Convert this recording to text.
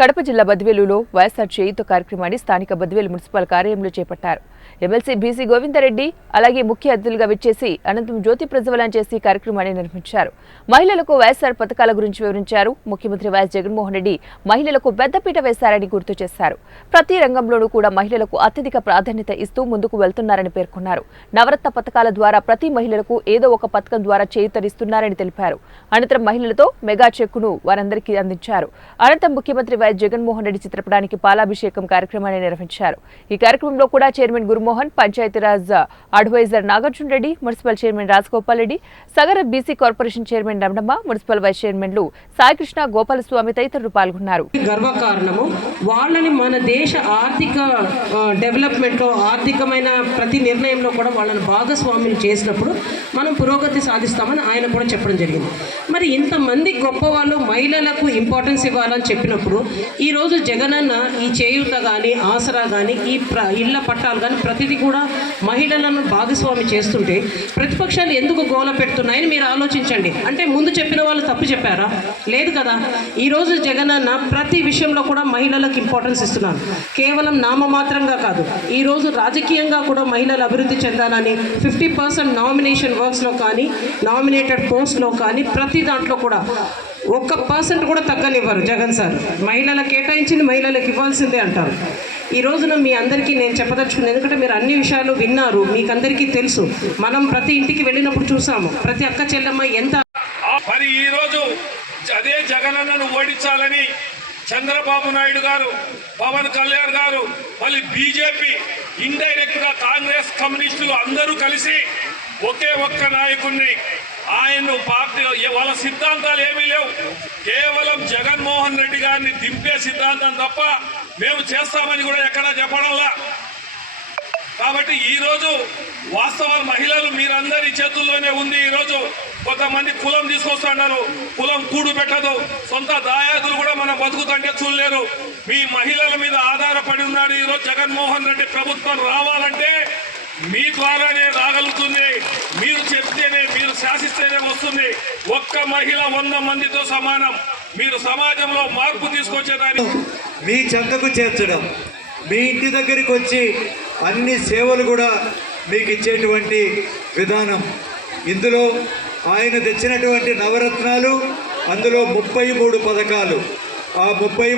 కడప జిల్లా బద్వేలులో వైఎస్ఆర్ చేయూత కార్యక్రమాన్ని స్థానిక బద్వేలు మున్సిపల్ కార్యాలయంలో చేపట్టారు. ఎమ్మెల్సీ బీసీ గోవిందరెడ్డి అలాగే ముఖ్య అతిథులుగా విచ్చేసి అనంతరం జ్యోతి ప్రజ్వలన చేసి కార్యక్రమాన్ని నిర్వహించారు. మహిళలకు వైఎస్ఆర్ పథకాల గురించి వివరించారు. ముఖ్యమంత్రి వైఎస్ జగన్మోహన్ రెడ్డి మహిళలకు పెద్దపీట వేశారని గుర్తు చేశారు. ప్రతి రంగంలోనూ కూడా మహిళలకు అత్యధిక ప్రాధాన్యత ఇస్తూ ముందుకు వెళ్తున్నారని పేర్కొన్నారు. నవరత్న పథకాల ద్వారా ప్రతి మహిళలకు ఏదో ఒక పథకం ద్వారా చేయూతనిస్తున్నారని తెలిపారు. అనంతరం మహిళలతో మెగా చెక్కును వారందరికీ అందించారు. అనంతరం ముఖ్యమంత్రి వైఎస్ జగన్మోహన్ రెడ్డి చిత్రపటానికి పాలాభిషేకం కార్యక్రమాన్ని నిర్వహించారు. ఈ కార్యక్రమంలో కూడా chairman Gurumohan, Panchayati Raj advisor Nagarjuna Reddy, municipal chairman Rajagopal Reddy, Sagara BC corporation chairman Ramanamma, municipal vice చైర్మన్లు సాయికృష్ణ, గోపాలస్వామి తదితరులు పాల్గొన్నారు. గర్వకారణము వాళ్ళని మన దేశ ఆర్థిక డెవలప్మెంట్ లో ఆర్థికమైన ప్రతి నిర్ణయంలో కూడా వాళ్ళని భాగస్వామ్యం చేసినప్పుడు మనం పురోగతి సాధిస్తామని ఆయన కూడా చెప్పడం జరిగింది. మరి ఇంతమంది గొప్ప వాళ్ళు మహిళలకు ఇంపార్టెన్స్ ఇవ్వాలని చెప్పినప్పుడు ఈరోజు జగనన్న ఈ చేయూత కానీ ఆసరా కానీ ఈ ఇళ్ల పట్టాలు కానీ ప్రతిదీ కూడా మహిళలను భాగస్వామి చేస్తుంటే ప్రతిపక్షాలు ఎందుకు గోల పెడుతున్నాయని మీరు ఆలోచించండి. అంటే ముందు చెప్పిన వాళ్ళు తప్పు చెప్పారా? లేదు కదా. ఈరోజు జగనన్న ప్రతి విషయంలో కూడా మహిళలకు ఇంపార్టెన్స్ ఇస్తున్నారు. కేవలం నామమాత్రంగా కాదు, ఈరోజు రాజకీయంగా కూడా మహిళలు అభివృద్ధి చెందాలని 50% నామినేషన్ వర్క్స్లో కానీ నామినేటెడ్ పోస్ట్లో కానీ ప్రతి దాంట్లో కూడా 1% కూడా తగ్గనివ్వరు జగన్ సార్. మహిళలకు కేటాయించింది మహిళలకు ఇవ్వాల్సిందే అంటారు. ఈ రోజున మీ అందరికీ నేను చెప్పదలుచుకున్నాను, ఎందుకంటే మీరు అన్ని విషయాలు విన్నారు, మీకు అందరికీ తెలుసు. మనం ప్రతి ఇంటికి వెళ్ళినప్పుడు చూసాము, ప్రతి అక్క చెల్లెమ్మ ఎంత. మరి ఈరోజు అదే జగనన్నను ఓడించాలని చంద్రబాబు నాయుడు గారు, పవన్ కళ్యాణ్ గారు, మళ్ళీ బీజేపీ, ఇండైరెక్ట్ గా కాంగ్రెస్, కమ్యూనిస్టులు అందరూ కలిసి ఒకే ఒక్క నాయకుడిని ఆయన పార్టీ వాళ్ళ సిద్ధాంతాలు ఏమీ లేవు. కేవలం జగన్మోహన్ రెడ్డి గారిని దింపే సిద్ధాంతం తప్ప మేము చేస్తామని కూడా ఎక్కడా చెప్పడంలా. కాబట్టి ఈరోజు వాస్తవ మహిళలు మీరందరి చేతుల్లోనే ఉంది. ఈరోజు కొంతమంది కులం తీసుకొస్తున్నారు, కులం కూడు పెట్టదు, సొంత దాయాదులు కూడా మనం బతుకుతుంటే చూడలేరు. మీ మహిళల మీద ఆధారపడి ఉన్నాడు ఈరోజు జగన్మోహన్ రెడ్డి ప్రభుత్వం. రావాలంటే మీ ద్వారానే రాగలుగుతుంది. మీరు చెప్తేనే, మీరు శాసిస్తేనే వస్తుంది. ఒక్క మహిళ 100 మందితో సమానం. మీరు సమాజంలో మార్పు తీసుకొచ్చేదాన్ని మీ చెంతకు చేర్చడం, మీ ఇంటి దగ్గరికి వచ్చి అన్ని సేవలు కూడా మీకు ఇచ్చేటువంటి విధానం. ఇందులో ఆయన తెచ్చినటువంటి నవరత్నాలు, అందులో 33 పథకాలు. ఆ 33